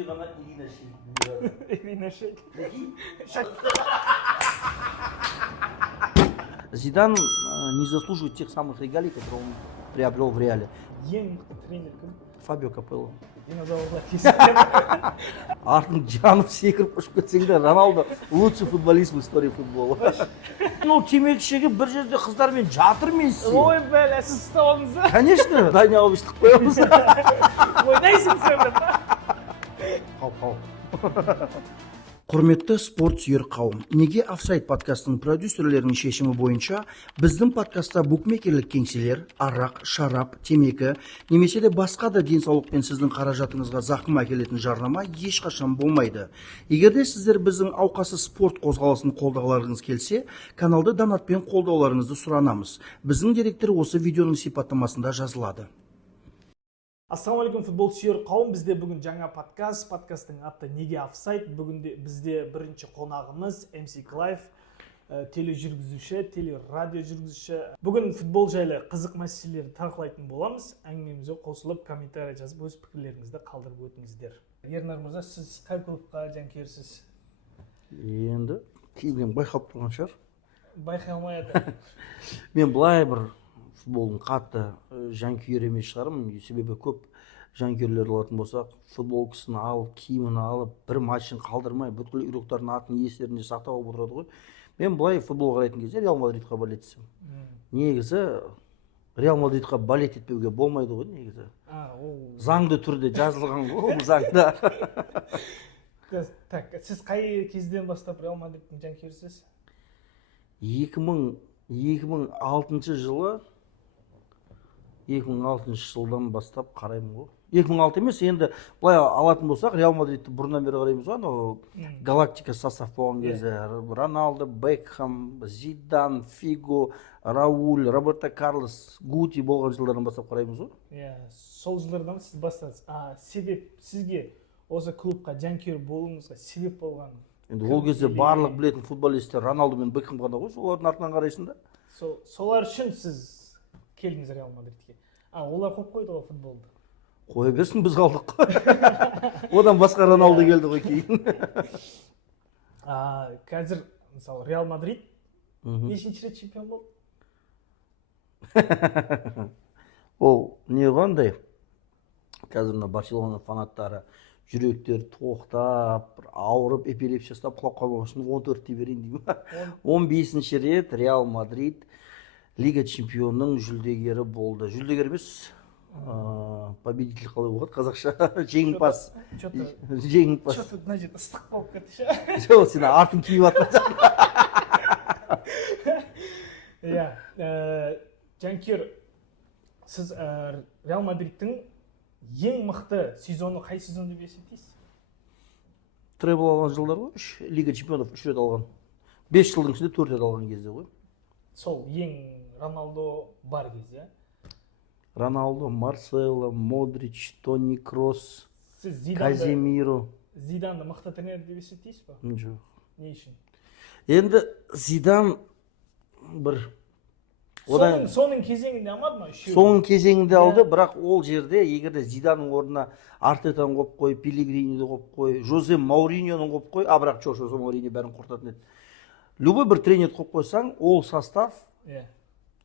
Үйде ғана Ирина Шейк. Ирина Шейк. Зидан не заслуживает тех самых регалий, которые он приобрел в Реале. Ең мықты тренер кім? Фабио Капелло. Динозаврлар кесілген. Артын жанып секіріп ұшып кетсең де, Роналдо лучший футболист в истории футбола. Ну, темекі шегіп бір жерде қыздармен жатыр Месси. Ой, бәле, сіз ұстап алдыңыз ба? Конечно, Дани Алвесті қоямыз. Ойнайсың сен бір. Қал. Құрметті спорт сүйер қауым, неге офсайд подкастының продюсерлерінің шешімі бойынша біздің подкастта букмекерлік кеңселер, арақ, шарап, темекі, немесе де басқа да денсаулықпен сіздің қаражатыңызға зақым әкелетін жарнама ешқашан болмайды. Егер де сіздер біздің ауқасы спорт қозғалысын қолдағыларыңыз келсе, каналды донатпен қолдауларыңызды сұранамыз. Біздің деректер осы видеоның сипаттамасында жазылады. Ассалаумағалейкум футбол сүйер қауым, бізде бүгін жаңа подкасттың аты неге офсайд. Бүгінде бізде бірінші қонағымыз MC Клайв, тележүргізуші, телерадио жүргізуші. Бүгін футбол жайлы қызық мәселелерді талқылайтын боламыз. Әңгімемізге қосылып, комментарий жазып, өз пікірлеріңізді қалдырып өтіңіздер. Ернар мырза, сіз қай клубқа жанкүйерсіз? Енді кейіннен байқалып тұрған шығар. Байқай алмайды. Мен былай бір футболдың қатты жанкүйер емес шығармын, себебі көп жанкүйерлер алатын болсақ, футболкасын алып, киімін алып, бір матчын қалдырмай, бүткіл игроктардың атын естерінде сақтап алып отырады ғой. Мен былай футбол қарайтын кезде Реал Мадридқа болеть етсем. Негізі Реал Мадридқа болеть етпеуге болмайды ғой негізі. Заңды түрде жазылған ғой бұл заңда. Так, сіз қай кезден бастап Реал Мадридтің жанкүйерісіз? 2006 жылдан бастап қараймын ғой. 2006 емес, енді былай алатын болсақ, Реал Мадридті бұрыннан бері қараймыз ғой, анау галактика состав болған кезде Роналдо, Бекхэм, Зидан, Фиго, Рауль, Роберто Карлос, Гути болған жылдардан бастап қараймыз ғой. Сол жылдардан сіз бастадыңыз. Себеп сізге осы клубқа жанкүйер болуыңызға себеп болған? Енді ол кезде барлық білетін футболисттер Роналдо мен Бекхэм ғана ғой, солардың артынан қарайсың да. Солар үшін сіз келдіңіз Реал Мадридке. Олар қойып қойды ғой футболды. Қоя берсін, біз қалдық қой. Одан басқа Роналдо келді ғой кейін. Қазір, мысалы, Реал Мадрид нешінші рет чемпион болды? Ол не қандай? Қазір Барселона фанаттары жүректер тоқтап, ауырып, эпилепсия ұстап, құлап қалмау үшін 14-те берейін деймін. 15-ші рет Реал Мадрид Лига чемпионның жүлдегері болды. Жүлдегер емес, победитель қалай болады қазақша? Жеңімпаз. Жеңімпаз. Что-то, значит, ыстық болып кетті ше? Жоқ, сен артын киіп атқан. Жанкүйер, сіз Реал Мадридтің ең мықты сезоны қай сезон деп есептейсіз? Требл алған жылдар ғой, Лига чемпионов 3 рет алған. 5 жылдың ішінде 4 рет алған кезде ғой. Сол ең Роналдо бар кезде? Роналдо, Марсело, Модрич, Тони Кросс, Каземиро. Зиданды мықты тренер деп есептейсіз ба? Жоқ. Не үшін? Енді Зидан бір... Соның кезеңінде алмады ма? Соның кезеңінде алды, бірақ ол жерде егерде Зиданның орнына Артетаны қойып қой, Пелегриниді қойып қой, Жозе Мауриньоны қойып қой, бірақ жоқ, Жозе Мауриньо бәрін құртатын еді. Любой бір тренер қойып қойсаң, ол состав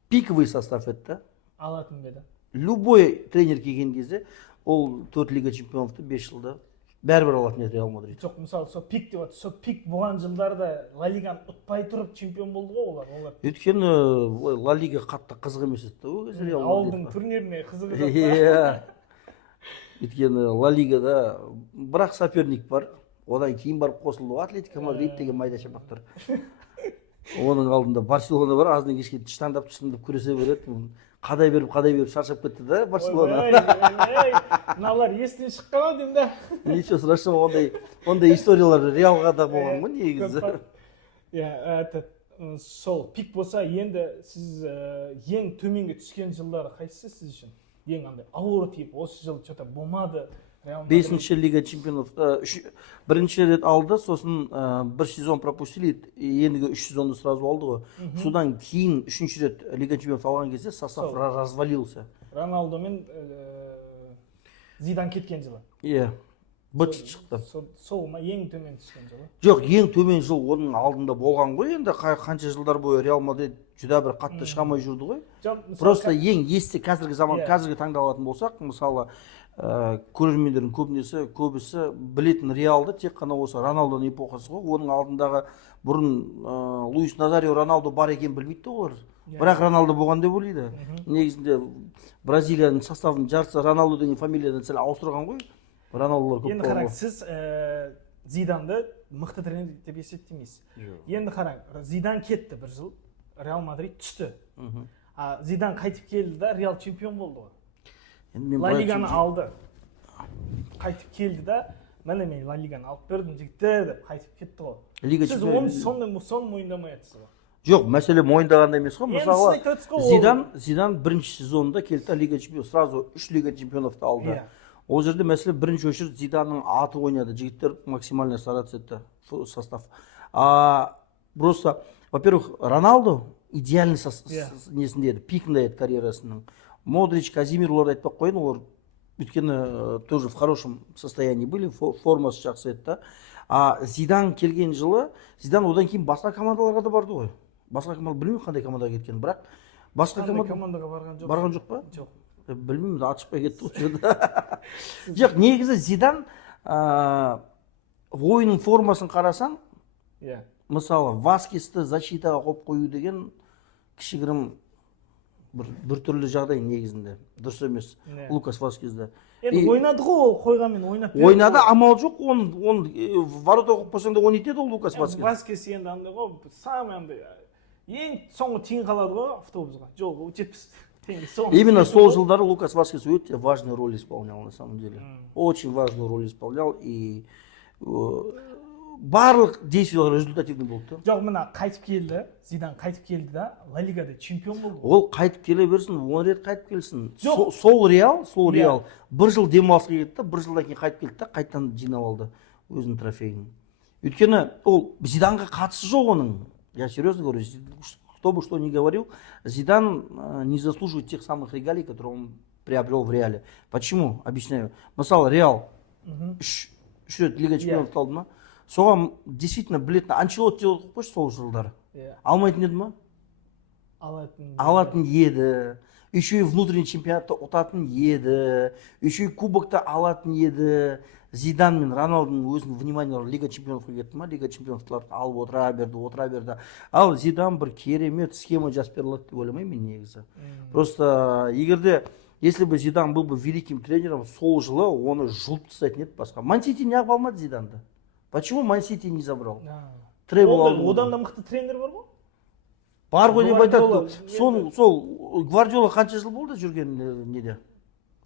пиковый состав еді. Алатын беді. Любой тренер келген кезде, ол 4 Лига чемпионовты 5 жылда бәрібір алатын еді Реал Мадрид. Жоқ, мысалы, сол пик деп отыр. Сол пик болған жылдарда Ла Лиганы ұтпай тұрып чемпион болды ғой олар. Өйткені Ла Лига қатты қызық емес еді ол кезде Реал Мадрид. Ауылдың турниріне қызығы жоқ. Өйткені Ла Лигада бірақ соперник бар. Одан кейін барып қосылды Атлетико Мадрид деген майда шапақтар. Оның алдында Барселона бар, аздан кешке штандап күресе береді. Қадай беріп шаршап кетті да Барселона. Мыналар естен шыққан деймін да. Ничего страшного, ондай историялар Реалға да болған ғой негізі. Сол пик болса, енді сіз ең төменге түскен жылдары қайсысы сіз үшін? Ең андай ауыр тиіп, осы жыл что-то болмады. 5-ші Лига чемпионов бірінші рет алды, сосын бір сезон пропустили, ендігі 3 сезонды сразу алды ғой. Содан кейін 3-ші рет Лига чемпионов алған кезде состав развалился. Роналдо мен Зидан кеткен жылы. быт шықты. Сол ма ең төмен түскен жылы? Жоқ, ең төмен жыл оның алдында болған ғой. Енді қанша жылдар бойы Реал Мадрид жүдә бір қатты шыға алмай жүрді ғой. Просто ең есте қазіргі заман, қазіргі таңда алатын болсақ, мысалы, көрермендердің көбісі білетін Реалды тек қана осы Роналдоның эпохасы ғой. Оның алдындағы бұрын Луис Назарио Роналдо бар екен білмейді олар. Бірақ Роналдо болған деп ойлайды. Негізінде Бразилияның составын жартысы Роналдо деген фамилиядан сәл ауыстырған ғой. Роналдолар көп енді қараң, сіз Зиданды мықты тренер деп есептемейсіз. Енді қараң, Зидан кетті бір жыл, Реал Мадрид түсті. Зидан қайтып келді да Реал чемпион болды ғой. Ла Лиганы алды. Қайтып келді да, міне мен Ла Лиганы алып бердім жігіттер деп қайтып кетті ғой. Сіз оны мойындамай жатсыз ғой. Жоқ, мәселе мойындағанда емес қой. Мысалы, Зидан бірінші сезонында келді Лига чемпионы, сразу 3 Лига чемпионовты алды. Ол жерде мәселе бірінші очередь Зиданның аты ойнады. Жігіттер максимально стараться етті состав. Просто, во-первых, Роналдо идеальный несінде еді, пикінде еді карьерасының. Модрич, Казимир оларды айтпақ қойын, олар өйткені тоже в хорошем состоянии были, формасы жақсы еді. Зидан келген жылы, Зидан одан кейін басқа командаларға да барды ғой. Басқа команда, білмеймін қандай командаға кеткен, бірақ басқа командаға барған жоқ па? Жоқ. Білмеймін, атышпай кетті ғой. Жоқ, негізі Зидан ойынның формасын қарасаң, мысалы, Васкесті защитаға қойып қою деген кішігірім бір түрлі жағдай негізінде. Дұрыс емес, Лукас Васкесді. Енді ойнады ғой ол, қойғанмен ойнап берді. Ойнады, амал жоқ, он ворота қойып қойсаң да ойнайды еді ол Лукас Васкес. Васкес енді андай ғой, самый андай ең соңғы тең қалады ғой автобусға. Жоқ, 70 тең. Именно сол жылдары Лукас Васкес өте важную роль исполнял на самом деле. Очень важную роль исполнял и барлық действиялар результативный болды. Жоқ, мына қайтып келді, Зидан қайтып келді да, Ла Лигада чемпион болды. Ол қайтып келе берсін, 10 рет қайтып келсін. Сол Реал бір жыл демалысқа кетті, бір жылдан кейін қайтып келді да, қайтадан жинап алды өзінің трофейін. Өйткені ол Зиданға қатысы жоқ оның. Я серьезно говорю, кто бы что ни говорил, Зидан не заслуживает тех самых регалий, которые он приобрел в Реале. Почему? Объясняю. Мысалы, Реал 3 рет Лига чемпионов алды ма? Соған действительно білетін Анчелотти қойшы сол жылдары. Алмайтын еді ма? Алатын еді. Еще и внутренний чемпионатты ұтатын еді. Еще и кубокты алатын еді. Зидан мен Роналдың өзінің вниманиялары Лига чемпионовқа кетті ма? Лига чемпионовтарды алып отыра берді. Ал Зидан бір керемет схема жасап бере алады деп ойламаймын мен негізі. Просто егерде если бы Зидан был бы великим тренером, сол жылы оны жұлып тастайтын еді басқа. Ман-Сити неғып алмады Зиданды? Почему Ман-Сити не забрал? Одан да мықты тренер бар ғой? Бар ғой деп айтады. Сол Гвардиола қанша жыл болды жүрген неде?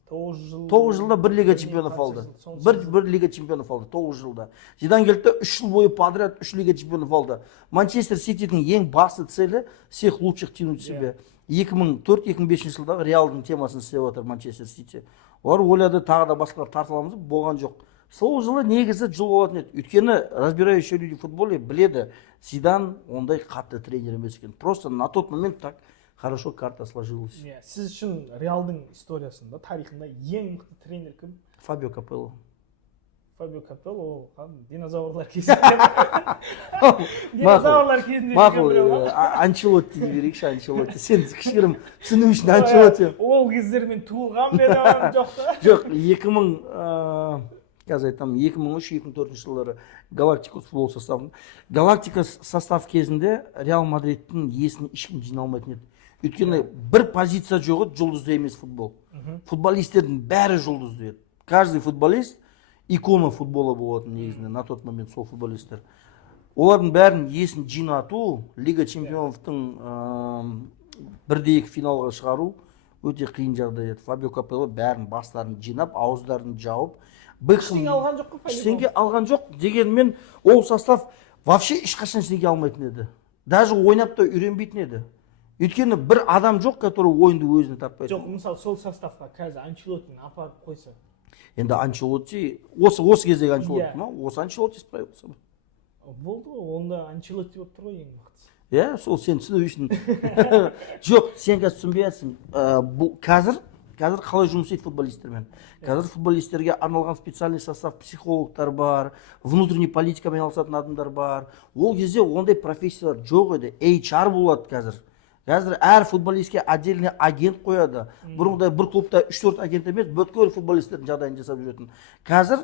9 жылда бір Лига чемпионов алды. Бір Лига чемпионов алды 9 жылда. Зидан келді 3 жыл бойы подряд 3 Лига чемпионов алды. Манчестер Ситидің ең басты цели всех лучших тянуть себе. 2004-2005 жылдағы Реалдың темасын істеп отыр Манчестер Сити. Олар ойлады тағы да басқалар тартыламыз, болған жоқ. Сол жылы негізі жыл болатын еді. Өйткені разбирающие люди в футболе біледі, Зидан ондай қатты тренер емес екен. Просто на тот момент так хорошо карта сложилась. Сіз үшін Реалдың историясында, тарихында ең мықты тренер кім? Фабио Капелло. Фабио Капелло, ол динозаврлар кезінде. Динозаврлар кезінде. Мақұл, Анчелотти берейікші, Анчелотти. Сен кішігірім түсіну үшін Анчелотти. Ол кездер мен туылған беден жоқ та. Жоқ, 2003-2004 жылдары Галактикос футбол составында. Галактика состав кезінде Реал Мадридтің есін ешкім жина алмайтын еді. Өйткені бір позиция жоғы жұлдызды емес футбол. Футболистердің бәрі жұлдызды еді. Каждый футболист икона футбола болатын негізінде на тот момент сол футболистер. Олардың бәрін есін жинату, Лига чемпионовтың 1-2 финалға шығару өте қиын жағдай еді. Фабио Капелло бәрін бастарын жинап, ауыздарын жауып, Ештеңе алған жоқ қой? Ештеңе алған жоқ дегенмен ол состав вообще ешқашан ештеңе алмайтын еді. Даже ойнап та үйренбейтін еді. Өйткені бір адам жоқ, который ойынды өзіне таппайды. Жоқ, мысалы сол составқа қазір Анчелоттині апарып қойса. Енді Анчелотти, осы кездегі Анчелотти ма? Осы Анчелотти справился ма? Болды ғой, онда Анчелотти болып тұр ғой ең мықтысы. Сол сен түсіну үшін. Жоқ, сен қазір түсінбей жатсың. қазір қалай жұмыс істейді футболистермен? Қазір футболистерге арналған специальный состав, психологтар бар, внутренний политикамен айналысатын адамдар бар. Ол кезде ондай профессиялар жоқ еді. HR болады қазір. Қазір әр футболистке отдельный агент қояды. Бұрынғыдай бір клубта 3-4 агент емес, бүткіл футболистердің жағдайын жасап жүретін. Қазір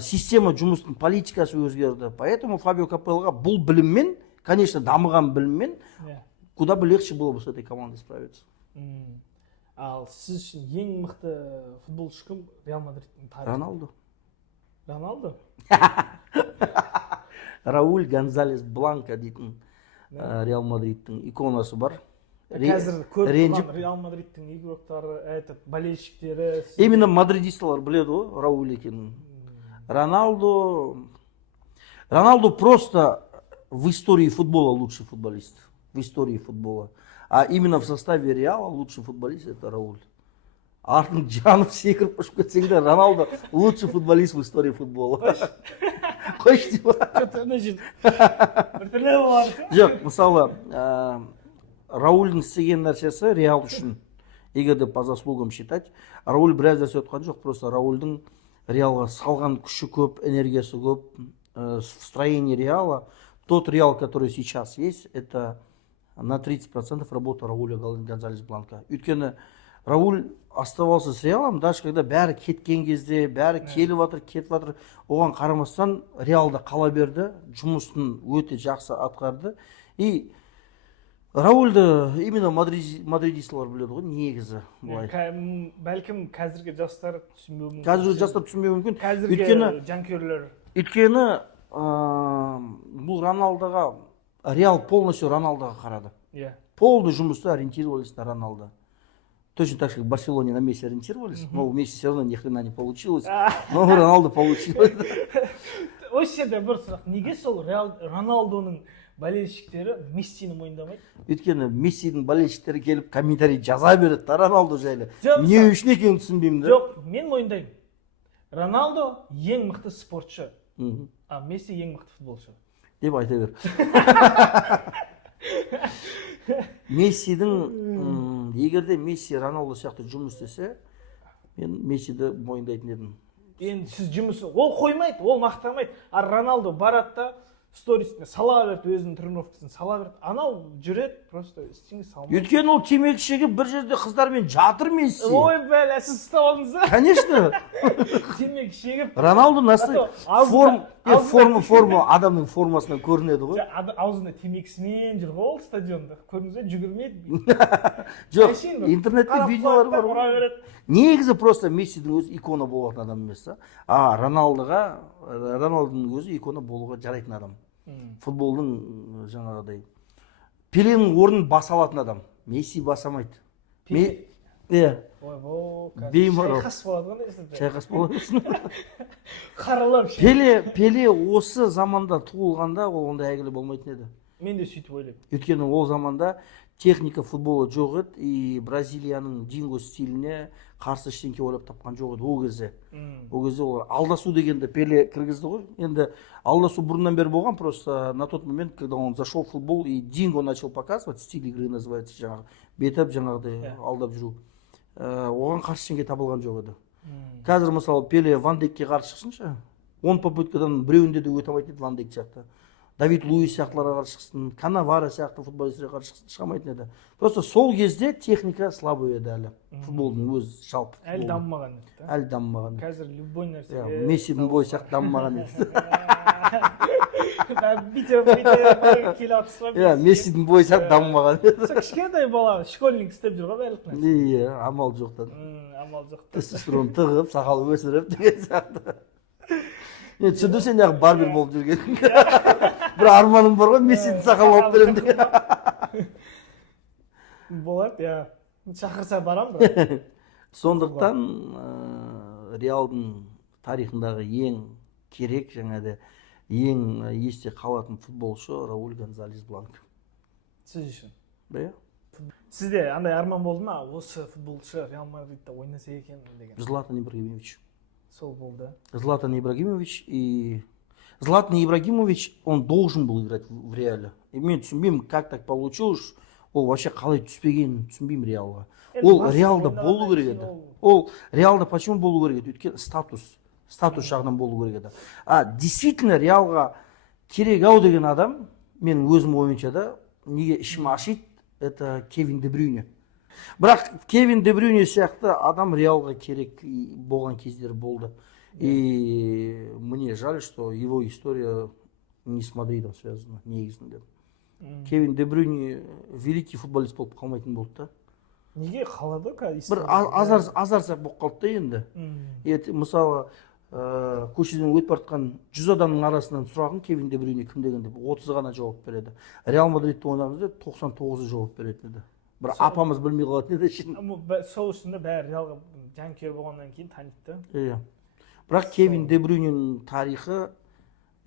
система жұмыстың политикасы өзгерді. Поэтому Фабио Капеллоға бұл біліммен, конечно, дамыған біліммен куда бы легче было бы с этой командой справиться. Ал сіз үшін ең мықты футболшы кім? Реал Мадридтің тарихы. Роналду. Роналду? Рауль Гонзалес Бланка дейтін Реал Мадридтің иконасы бар. Қазір көріп тұрған Реал Мадридтің игроктары, болельщиктері. Именно мадридисталар біледі ғой Рауль екенін. Роналду просто в истории футбола лучший футболист. В истории футбола. А именно в составе Реала лучший футболист это Рауль. Артын жанып секіріп ұшып кетсең де, Роналду лучший футболист в истории футбола. Қойшы деймін. Жоқ, мысалы, Раульдің істеген нәрсесі Реал үшін, егер де по заслугам считать, Рауль біраз нәрсе өтқан жоқ, просто Раульдің Реалға салған күші көп, энергиясы көп, в строении Реала. Тот Реал, который сейчас есть, это на 30% работа Рауля Гонзалес Бланка. Өйткені Рауль оставался с Реалом, даже когда бәрі кеткен кезде, бәрі келіп жатыр, кетіп жатыр, оған қарамастан Реалда қала берді, жұмысын өте жақсы атқарды. И Раульді именно мадридисталар біледі ғой, негізі былай. Бәлкім қазіргі жастар түсінбеуі мүмкін. Қазіргі жастар түсінбеуі мүмкін. Қазіргі жанкүйерлер. Өйткені бұл Роналдоға, Реал полностью Роналдоға қарады. Полный жұмысты ориентировались на Роналдо. Точно так же, как в Барселоне на Месси ориентировались, но у Месси все равно ни хрена не получилось, но у Роналдо получилось. Осы жерде бір сұрақ, неге сол Роналдоның болельщиктері Мессині мойындамайды? Өйткені Мессидің болельщиктері келіп комментарий жаза береді да Роналдо жайлы. Не үшін екенін түсінбеймін да. Жоқ, мен мойындаймын. Роналдо ең мықты спортшы, а Месси ең мықты футболшы. Деп айта бер. Мессидің, егерде Месси Роналдо сияқты жұмыс істесе, мен Мессиді мойындайтын едім. Енді сіз жұмысы, ол қоймайды, ол мақтамайды. А Роналдо барады да сторисіне сала берді, өзінің тренировкасын сала берді. Анау жүреді, просто істеңіз салмайды. Өйткені ол темекі шегіп бір жерде қыздармен жатыр Месси. Ой, бәле, сіз ұстап алдыңыз ба? Конечно. Темекі шегіп. Роналду форма адамның формасынан көрінеді ғой. Аузында темекісімен жүр ғой ол стадионда. Көрдіңіз бе, жүгірмейді. Жоқ, интернетте видеолар бар ғой. Негізі просто Мессидің өзі икона болатын адам емес. А Роналдың өзі икона болуға жарайтын адам. Футболдың жаңағыдай. Пеленің орнын баса алатын адам. Месси басамайды. Шайқас болады ғой. Шайқас болады. Қаралап. Пеле осы заманда туылғанда ол ондай әйгілі болмайтын еді. Мен де сөйтіп ойлаймын. Өйткені ол заманда техника футбола жоқ еді, и Бразилияның динго стиліне қарсы ештеңке ойлап тапқан жоқ еді ол кезде. Ол кезде олар алдасу дегенді Пеле кіргізді ғой. Енді алдасу бұрыннан бері болған, просто на тот момент, когда он зашел в футбол и динго начал показывать, стиль игры называется, жаңағы бетап жаңағыдай алдап жүру. Оған қарсы ештеңке табылған жоқ еді. Қазір мысалы Пеле Ван Дейкке қарсы шықсыншы, 10 попыткадан біреуінде де өте алмайтын еді Ван Дейк сияқты. Давид Луис сияқтыларға қарсы шықсын, Канавара сияқты футболистерге қарсы шығамайтын еді. Просто сол кезде техника слабый еді әлі. Футболдың өз жалпы. Әлі дамымаған еді. Әлі дамымаған. Қазір любой нәрсеге. Мессидің бойы сияқты дамымаған еді. Бүйтіп келе атысып. Мессидің бойы сияқты дамымаған еді. Кішкентай бала школьник істеп жүр ғой барлық нәрсе. Амал жоқтан. Амал жоқ. Тестостерон тығып, сақал өсіріп деген сияқты. Мен түсінді сен яғы барбер болып жүрген. Бір арманым бар ғой, Мессидің сақал алып берем деген. Болады, шақырса барам ба? Сондықтан Реалдың тарихындағы ең керек, жаңады ең есте қалатын футболшы Рауль Гонзалес Бланка. Сіз үшін? Бәе? Сізде андай арман болды ма? Осы футболшы Реал Мадридта ойнаса екен деген. Златан Ибрагимович. Сол болды. Златан Ибрагимович, он должен был играть в Реале. И мне түсінбеймін, как так получилось. ол вообще қалай түспегенін түсінбеймін Реалға. Енді Ол Барселона Реалда ойнағаннан болу керек кейін еді. ол- Ол Реалда почему болу керек еді? Өйткені статус жағынан болу керек еді. Действительно Реалға керек ау деген адам, менің өзім ойымша да, неге ішім ашиды, это Кевин де Брюйне. Бірақ Кевин де Брюйне сияқты адам Реалға керек болған кездер болды. И мне жаль, что его история не с Мадридом связана, негізінде. Кевин де Брюйне великий футболист болып қалмайтын болды да. Неге қалады Бір азарсақ болып қалды да енді. Мысалы, көшеден өтіп бартқан 100 адамның арасынан сұрағын Кевин де Брюйне кім деген деп 30 ғана жауап береді. Реал Мадридте ойнағанда 99 жауап беретін еді. Бір апамыз білмей қалатын еді шын. Сол үшін де бәрі Реалға жанкүйер болғаннан кейін таниды. Иә. Бірақ Кевин де Брюйненің тарихы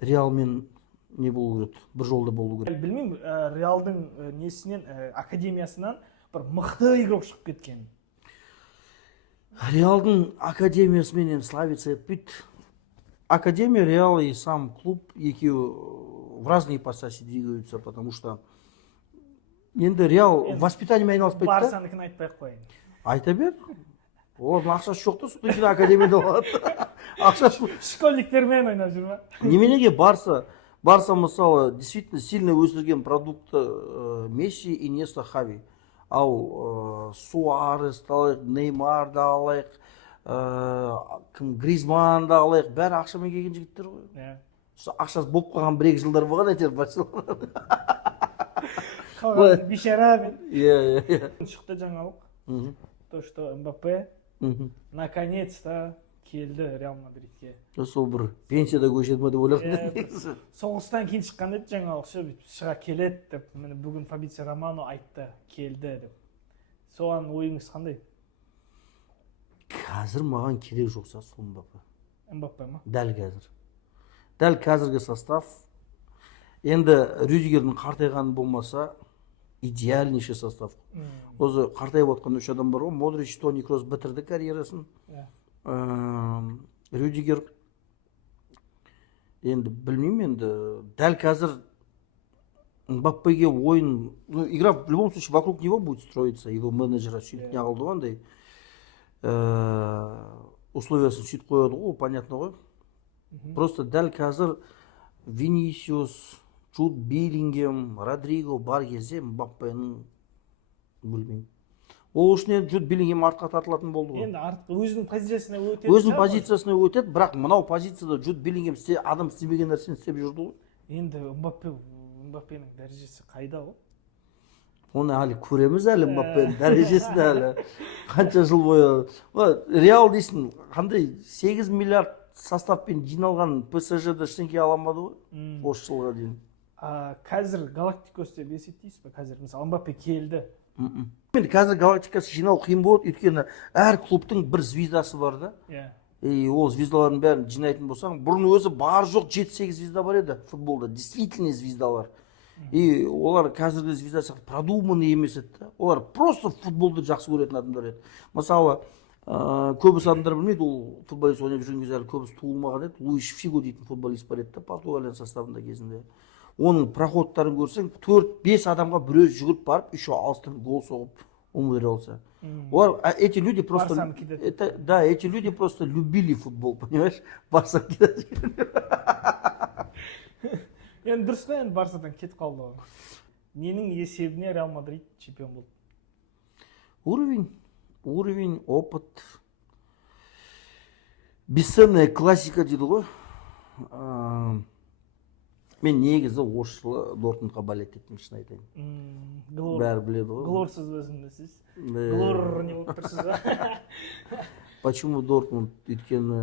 Реалмен не болу керек, бір жолда болу керек. Білмеймін, Реалдың несінен, академиясынан бір мықты игрок шығып кеткен. Реалдың академиясыменен славиться етпейді. Академия, Реал и сам клуб екеуі в разные ипостаси двигаются, потому что енді Реал воспитаниемен айналыспайды да. Барсаныкін айтпай-ақ қояйын. Айта бер. Олардың ақшасы жоқ та, студент академияда алады. Ақшасы Школьниктермен ойнап жүр ма? неменеге Барса мысалы действительно сильно өсірген продукты Месси, Иньеста, Хави. Ал Суарес алайық, Неймар да алайық, Гризман да алайық, бәрі ақшамен келген жігіттер ғой. Ақшасы болып қалған 1-2 жылдар болған әйтеуір Барселонада. Қалған бишара мен. Иә. Шықты жаңалық. То, что МБП наконец-то келді Реал Мадридке. Сол бір пенсияда көшеді ме деп ойлаған. Соғыстан кейін шыққан еді жаңалық, шыға келеді деп. Міне бүгін Фабрицио Романо айтты, келді деп. Соған ойыңыз қандай? Қазір маған керек жоқса сол МБП ма? Дәл қазір. Дәл қазіргі состав. Енді Рюдигердің қартайғаны болмаса, идеальнейший состав. Өзі қартайып отқан 3 адам бар ғой. Модрич, Тони Кросс бітірді карьерасын. Рюдигер енді білмеймін, енді дәл қазір Мбаппеге ойын, игра в любом случае вокруг него будет строиться, его менеджера сөйтіп не қылды ғой, условиясын сөйтіп қояды ғой, понятно ғой. Просто дәл қазір Винисиус, Джуд Беллингем, Родриго бар кезде Мбаппенің білмеймін. Ол үшін Джуд Беллингем артқа тартылатын болды ғой. Енді артқа өзінің позициясына өтеді. Өзінің позициясына өтеді, бірақ мынау позицияда Джуд Беллингем адам істемеген нәрсені істеп жүрді ғой. Енді Мбаппенің дәрежесі қайда ғой? Оны әлі көреміз әлі Мбаппенің дәрежесін әлі. Қанша жыл бойы. Реал дейсің, қандай 8 миллиард составпен жиналған ПСЖ-да ештеңе ала алмады ғой осы жылға дейін. Қазір Галактикос деп есептейсіз бе? Қазір мысалы Мбаппе келді. Енді қазір Галактикасы жинау қиын болады, өйткені әр клубтың бір звездасы бар да. И ол звездалардың бәрін жинайтын болсаң, бұрын өзі бар жоқ 7-8 звезда бар еді футболда, действительно звездалар. И олар қазіргі звезда сияқты продуманный емес еді. Олар просто футболды жақсы көретін адамдар еді. Мысалы, көбісі адамдар білмейді, ол футболист ойнап жүрген кезде әлі көбісі туылмаған еді. Луиш Фиго дейтін футболист бар еді, Португалияның составында кезінде. Оның проходтарын көрсең, 4-5 адамға біреу жүгіріп барып, еще алыстан гол соғып умудрялся. Эти люди просто эти люди просто любили футбол, понимаешь? Барса кидать. Енді дұрыс қой, енді Барсадан кетіп қалды ғой. Ненің есебіне Реал Мадрид чемпион болды? Уровень, опыт. Бесценная классика дейді ғой. Мен негізі осы жылы Дортмундқа болеть еттім, шын айтайын. Бәрі біледі ғой. Глорсыз өзіңдесіз. Глор не болып тұрсыз ба? Почему Дортмунд? Өйткені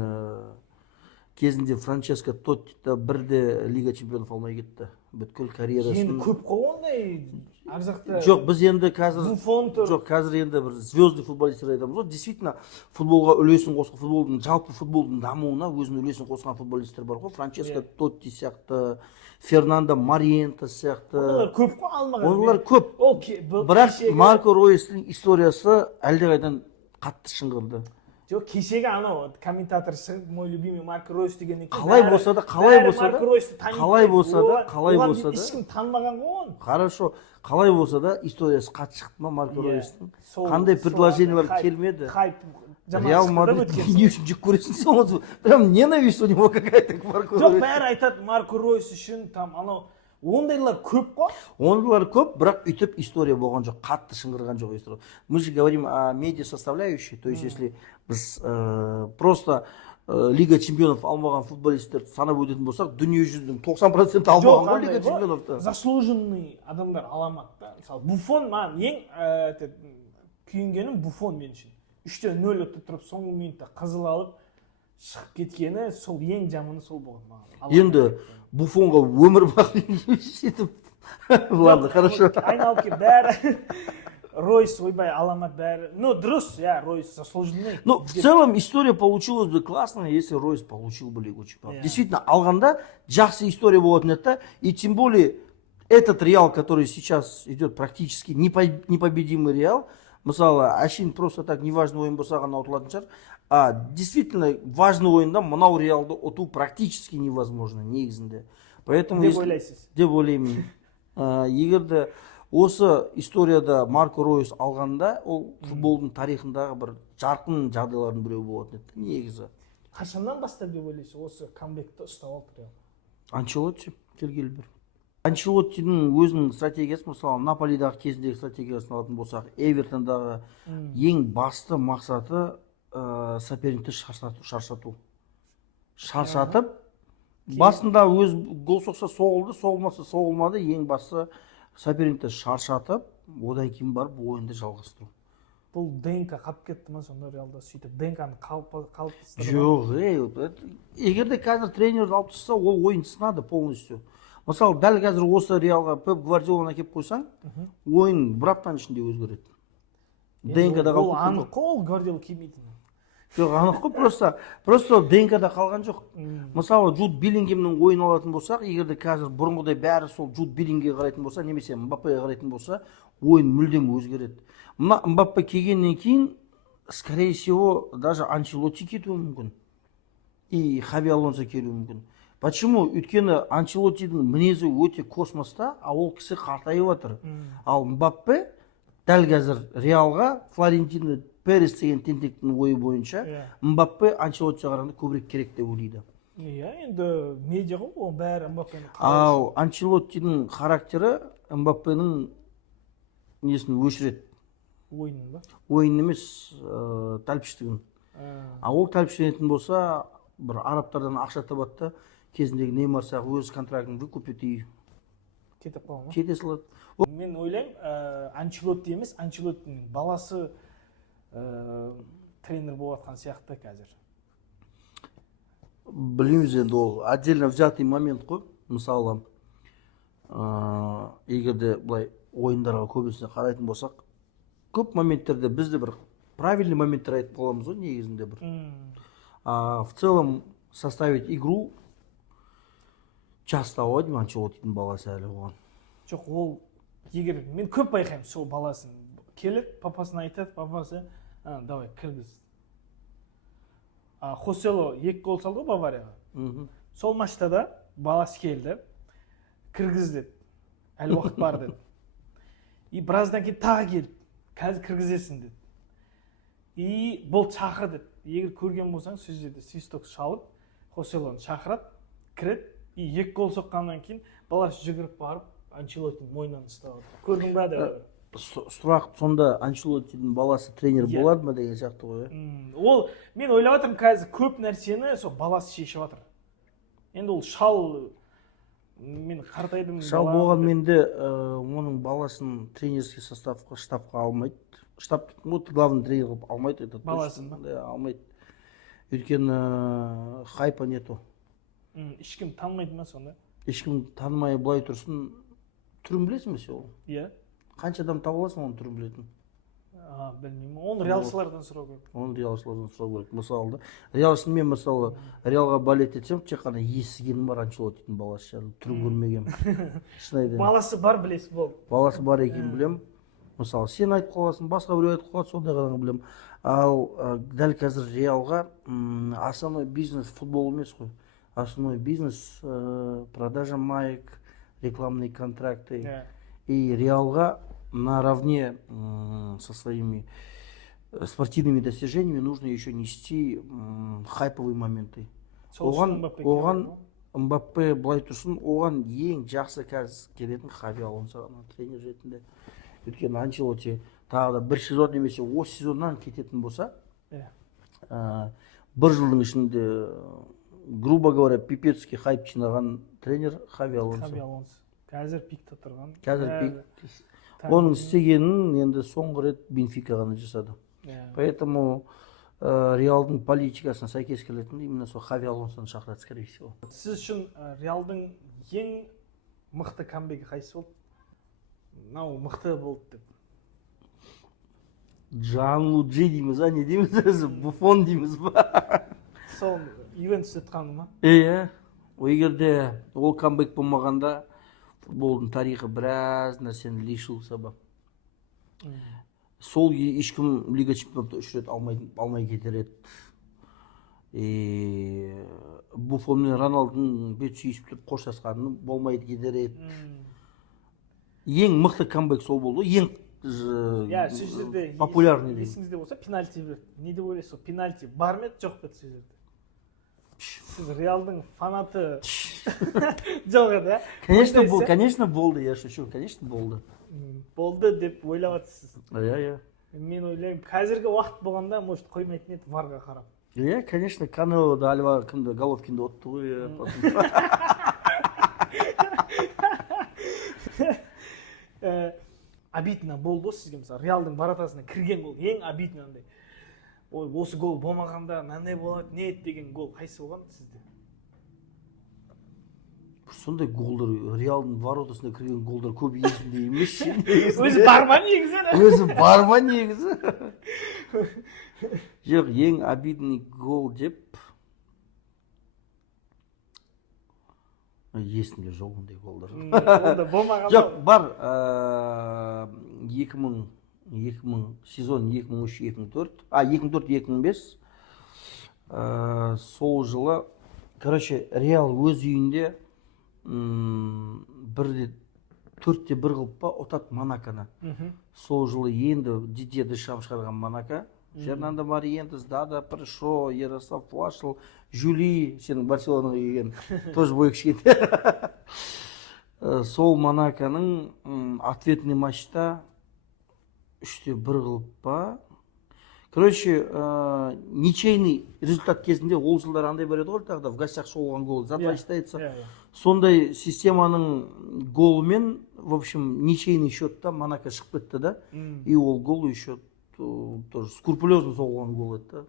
кезінде Франческо Тоттида бірде Лига чемпионов алмай кетті. Бүткіл карьерасын. Енді көп қой ондай. Ар жақта. Жоқ, біз енді қазір Буфон тұр. Жоқ, қазір енді бір звездный футболистер айтамыз ғой. Действительно, футболға үлесін қосқан, футболдың жалпы футболдың дамуына өзінің үлесін қосқан футболистер бар ғой. Франческо Тотти сияқты, Фернандо Мориенто сияқты. Олар көп қой алмаған. Олар көп. Бірақ Марко Ройстың историясы әлдеқайдан қатты шыңғырды. жоқ кешегі анау комментатор шығып мой любимый Марко Ройс дегеннен кейін Қалай болса да, ешкім танымаған ғой оны. Хорошо, қалай болса да историясы қатты шықты ма Марко Ройстың? Қандай предложениялар келмеді? Хайп Реал Мадрид не үшін жек көресің соны? Прям ненависть у него какая-то к Марко Ройсу. Жоқ, бәрі айтады Марко Ройс үшін там анау ондайлар көп қой. Ондайлар көп, бірақ үйтіп история болған жоқ, қатты шыңғырған жоқ история. Мы же говорим о медиа составляющей, то есть если біз просто Лига чемпионов алмаған футболистерді санап өтетін болсақ, дүние жүзінің 90% алмаған ғой Лига чемпионовты. Заслуженный адамдар аламат та. Мысалы, Буфон маған ең күйінгенім Буфон мен үшін. 3-0 өтіп тұрып соңғы минутта қызыл алып шығып кеткені сол ең жаманы сол болған маған. Енді Буфонға өмір бақи жетіп. Ладно, хорошо. Айналып келіп бәрі Ройс, ойбай, аламат бәрі. Ну, дұрыс, Ройс заслуженный. Ну, в целом история получилась бы классно, если Ройс получил бы Лигу чемпионов. Действительно, алғанда жақсы история болатын еді, и тем более этот Реал, который сейчас идет практически непобедимый Реал, мысалы, әшейін просто так неважный ойын болса ғана ұтылатын шығар, а действительно важный ойында мынау Реалды ұту практически невозможно негізінде. Поэтому деп ойлайсыз? Деп ойлаймын. Егерде осы историяда Марко Ройс алғанда, ол футболдың тарихындағы бір жарқын жағдайлардың біреу болатын еді, негізі. Қашаннан бастап деп ойлайсыз осы камбэкті ұстап алды? Анчелотти келгелі бір. Анчелоттидің өзінің стратегиясы, мысалы, Наполидағы кезіндегі стратегиясын алатын болсақ, Эвертондағы ең басты мақсаты соперникті шаршату. Шаршатып, басында өз гол соқса соғылды, соғылмаса соғылмады, ең басты соперникті шаршатып, одан кейін барып ойынды жалғастыру. Бұл ДНК қалып кетті ма сонда Реалда, сөйтіп ДНКны қалыптастырды? Жоқ, егерде қазір тренерді алып тастаса, ол ойын сынады полностью. Мысалы, дәл қазір осы Реалға Пеп Гвардиоланы әкеп қойсаң, ойын бір аптаның ішінде өзгереді. ДНК-да ол анық қой, ол Гвардиола келмейтін. Жоқ, анық қой, просто ДНК-да қалған жоқ. Мысалы, Джуд Беллингемнің ойын алатын болсақ, егерде қазір бұрынғыдай бәрі сол Джуд Беллингемге қарайтын болса, немесе Мбаппеге қарайтын болса, ойын мүлдем өзгереді. Мына Мбаппе келгеннен кейін, скорее всего, даже Анчелотти кетуі мүмкін. И Хави Алонсо келуі мүмкін. Почему? Өйткені Анчелоттидің мінезі өте космоста, а ол кісі қартайып жатыр. Ал Мбаппе дәл қазір Реалға Флорентино Перес деген тентектің ойы бойынша Мбаппе Анчелоттиға қарағанда көбірек керек деп ойлайды. Енді медиа ғой, ол бәрі Мбаппені қалай. Ал Анчелоттидің характері Мбаппенің несін өшіреді. Ойынын ба? Ойын емес, тәлпіштігін. А ол тәлпіштенетін болса, бір арабтардан ақша табады, кезіндегі Неймар сияқты өз контрактын выкупит и кетіп қалған ма? Кете салады. Мен ойлаймын, Анчелотти емес, Анчелоттиның баласы тренер болатқан сияқты қазір. Білмейміз енді, ол отдельно взятый момент қой. Мысалы, егерде былай ойындарға көбісіне қарайтын болсақ, көп моменттерде бізде бір правильный моменттер айтып қаламыз ғой, негізінде бір. В целом составить игру часто ауады Анчелоттидің баласы әлі оған. Жоқ, ол егер мен көп байқаймын сол баласын. Келіп, папасына айтады, папасы, давай, кіргіз. Хосело 2 гол салды ғой Баварияға. Сол матчта да баласы келді, кіргіз деді. Әлі уақыт бар деді. И біраздан кейін тағы келді, қазір кіргізесің деді. И бұл шақыр деді. Егер көрген болсаң, сөз жерде свисток шалып, Хоселоны шақырады, кіреді, и 2 гол соққаннан кейін баласы жүгіріп барып, Анчелоттидің мойнынан ұстап отыр. Көрдің бе деп? Сұрақ сонда Анчелоттидің баласы тренер болады ма деген сияқты ғой. Ол мен ойлап жатырмын, қазір көп нәрсені сол баласы шешіп жатыр. Енді ол шал мен қартайдым. Шал болған менде оның баласын тренерский штабқа алмайды. Штаб, вот главный тренер қылып алмайды этот. Баласын ба? Да, алмайды. Өйткені хайпа нету. Ешкім танымайды ма сонда? Ешкім танымай былай тұрсын. Түрін білесің бе сен ол? Иә. Қанша адам таба аласың оның түрін білетін? Білмеймін. Оны реалшылардан сұрау керек. Оны реалшылардан сұрау керек. Мысалы, реалшын мен мысалы Реалға болеть етсем, тек қана естігенім бар Анчелоттидің баласы, түрін көрмегенмін. Шын айтайын. Баласы бар білесіз болды. Баласы бар екенін білем. мысалы сен айтып қаласың, басқа біреу айтып қалады, сондай ғана білемін. Ал дәл қазір Реалға основной бизнес футбол емес қой. Основной бизнес продажа маек, рекламные контракты. И Реалға наравне со своими спортивными достижениями нужно еще нести хайповые моменты. Оған Мбаппе былай тұрсын, оған ең жақсы қазір келетін Хави Алонсо тренер ретінде. Өйткені Анчелотти тағы да бір сезон немесе 10 сезоннан кететін болса, бір жылдың ішінде, грубо говоря, пипецкий хайп жинаған тренер Хави Алонсо. Қазір пикте тұрған. Қазір пик. Оның істегенін енді соңғы рет Бенфика ғана жасады. Поэтому Реалдың политикасына сәйкес келетін именно сол Хави Алонсоны шақырады, скорее всего. Сіз үшін Реалдың ең мықты камбегі қайсы болды? Мынау мықты болды деп. Джанлуджи дейміз, не дейміз өзі, Буфон дейміз ба? Сол Ювентус өтқаны ма? Егерде ол камбек болмағанда футболдың тарихы біраз нәрсені лишился ба. Сол ешкім Лига чемпионатты 3 рет алмай кетер еді. Буфон мен Роналдың бет сүйісіп тұрып қоштасқаны болмайды кетер еді. Ең мықты камбек сол болды, ең популярный деймін. Есіңізде болса, пенальти бір. Не деп ойлайсыз, пенальти бар ма еді, жоқ па еді сол жерде? Сіз Реалдың фанаты жоқ еді, Конечно болды, я шучу, конечно болды. Болды деп ойлап жатсыз. Мен ойлаймын, қазіргі уақыт болғанда, может, қоймайтын еді варға қарап. Конечно, Канело да Альва кімді Головкинді отты ғой. Обидно болды сізге, мысалы, Реалдың воротасына кірген гол, ең обидно андай. Ой, осы гол болмағанда мынандай болады, не еді деген гол қайсы болған сізде? Сондай голдар, Реалдың воротасына кірген голдар көп есімде емес. Өзі бар ма негізі? Өзі бар ма негізі? Жоқ, ең обидный гол деп есімде жоқ ондай голдар. Жоқ, бар 2000 сезон 2003-2004, 2004-2005 сол жылы, короче, Реал өз үйінде 4-1 қылып па ұтады Монаконы. Сол жылы енді Дидье Дешам шығарған Монако. Жернандо Мориентес, Дада Пришо, Ярослав Флашл, Жюли, сенің Барселонаға келген, тоже бой кішкентай. Сол Монаконың ответный матчта 3-1 қылып па. Короче, ничейный результат кезінде ол жылдар андай бар еді ғой, тағы да в гостях соғылған гол зато считается. Сондай системаның голымен, в общем, ничейный счетта Монако шығып кетті да. И ол гол еще тоже скрупулезно соғылған гол еді.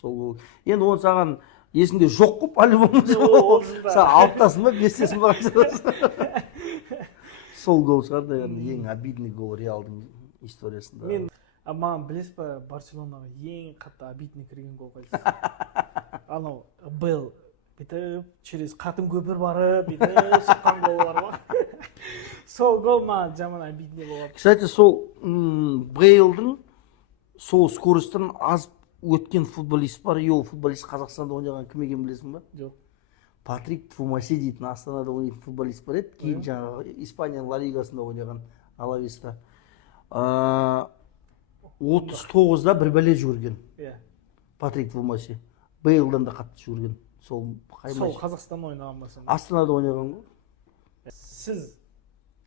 Сол гол. Енді оны саған есіңде жоқ қып, альбомы жоқ. Саған алыптасың ба, бестесің ба? Сол гол шығарды, ең обидный гол Реалдың историясында. Маған білесіз ба, Барселонаға ең қатты обидный кірген гол қайсы? Анау Бейл бүйтіп через қатын көпір барып бүйтіп шыққан гол бар ма? Сол гол маған жаман обидный болады. Кстати, сол Бейлдің сол скоростан аз өткен футболист бар. Ол футболист Қазақстанда ойнаған кім екен білесің ба? Жоқ. Патрик Твумаси дейтін Астанада ойнайтын футболист бар еді. Кейін жаңағы Испанияның Ла Лигасында ойнаған Алавеста. 39-да бір бәле жүгірген. Патрик Твумаси. Бейлдан да қатты жүгірген. Сол Қазақстанда ойнаған ба сонда? Астанада ойнаған ғой. Сіз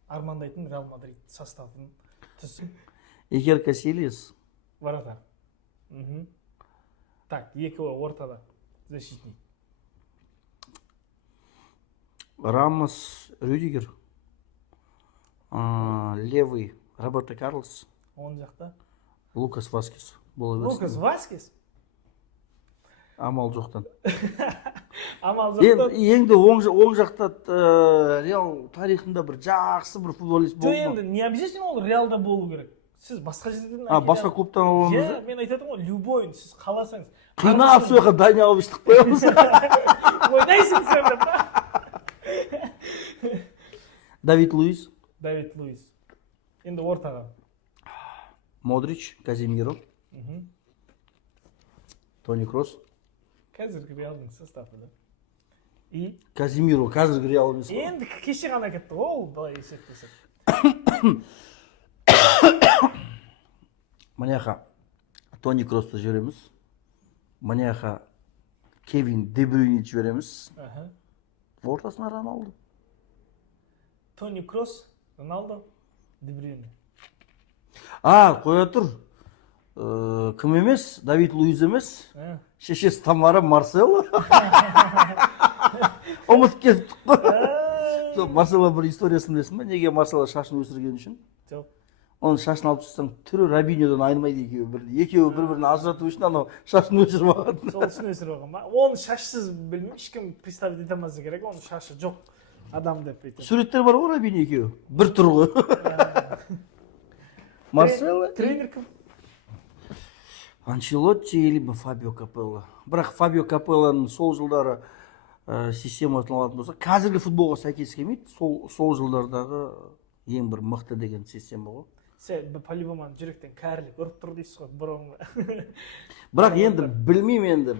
армандайтын Реал Мадрид составын түсін? Икер Касильес. Вратарь. Так, екі ортада защитник. Рамос, Рюдигер. Левый Роберто Карлос. Он жақта? Лукас Васкес. Лукас Васкес? Амал жоқтан. Амал жоқтан? Енді оң жақта Реал тарихында бір жақсы бір футболист болды. Жоқ, енді не обязательно ол Реалда болу керек. Сіз басқа жерден басқа клубтан аламыз. Мен айтатын ғой, любой, сіз қаласаңыз. Қинап сол жаққа Дани Алвестік қоямыз. Ойнайсың сен деп. Давид Луис. Енді ортаға. Модрич, Казимиро, Тони Кросс. Қазіргі Реалдың составы да. И Казимиро қазіргі Реал емес қой. енді кеше ғана кетті ғой ол былай есептесек. Мына Тони Кроссты жібереміз. Мына Кевин Де Брюйнді жібереміз. Ортасына Роналду. Тони Кросс, Роналдо, Де Брюйне. Қоя тұр. Кім емес? Давид Луиз емес. Шешесі Тамара Марсело. Ұмытып кеттік қой. Марсело бір историясын білесің бе? Неге Марсело шашын өсірген үшін? Жоқ. Оның шашын алып түссең, түрі Робиньодан айнымайды екеуі. Екеуі бір-бірін ажырату үшін анау шашын өсіріп алған. Сол үшін өсіріп алған ба? Оны шашсыз білмеймін, ешкім представить ете алмаса керек, оның шашы жоқ адам деп бүйтіп. Суреттер бар ғой Робиньо екеуі. Бір тұр ғой. Марсело. Тренер кім? Анчелотти либо Фабио Капелло. Бірақ Фабио Капеллоның сол жылдары системасын алатын болса, қазіргі футболға сәйкес келмейді. Сол жылдардағы ең бір мықты деген система ғой. Сен по-любому жүректен кәрілік ұрып тұр дейсіз ғой бұрынғы. Бірақ енді білмеймін енді.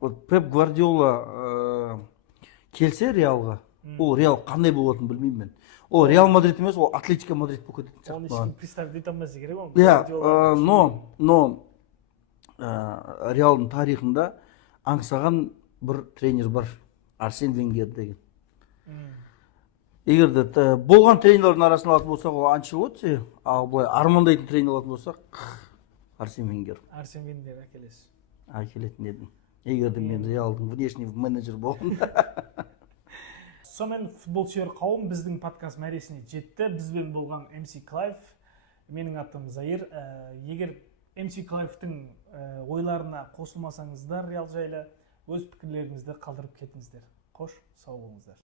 Пеп Гвардиола келсе Реалға, ол Реал қандай болатынын білмеймін мен. Ол Реал Мадрид емес, ол Атлетико Мадрид болып кететін Оны сияқты. ешкім представить ете алмаса керек ғой. Иә, но Реалдың тарихында аңсаған бір тренер бар, Арсен Венгер деген. Егер де болған тренерлердің арасында алатын болсақ, ол Анчелотти, ал былай армандайтын тренер алатын болсақ, Арсен Венгер. Арсен Венгер әкелесіз. Әкелетін едім. Егер де мен Реалдың внешний менеджер болдым. Сонымен футбол сүйер қауым біздің подкаст мәресіне жетті. Бізбен болған MC Клайв, менің атым Заир. Егер MC Клайвтың ойларына қосылмасаңыздар Реал жайлы, өз пікірлеріңізді қалдырып кетіңіздер. Қош, сау болыңыздар.